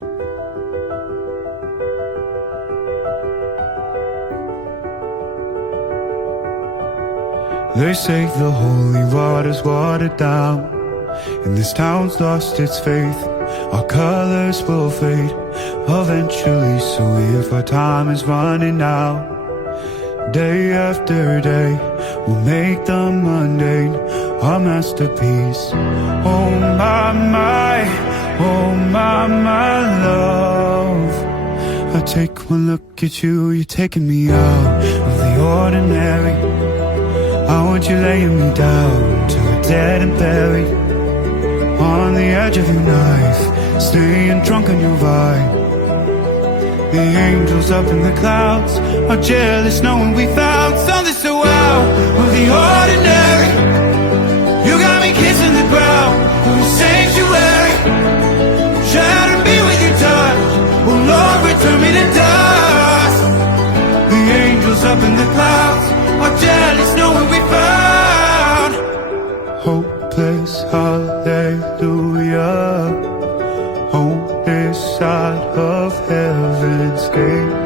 They say the holy water's watered down, and this town's lost its faith. Our colors will fade eventually, so if our time is running out, day after day, we'll make the mundane our masterpiece. Oh my, oh my love. I take one look at you, you're taking me out of the ordinary. I want you laying me down till we're dead and buried, on the edge of your knife, staying drunk on your vibe. The angels up in the clouds are jealous knowing we found something so out of the ordinary. You got me kissing the ground for a sanctuary, shatter me with your touch, oh Lord, return me to dust. The angels up in the clouds are jealous knowing we found hopeless hallelujah on this side of heaven's gate.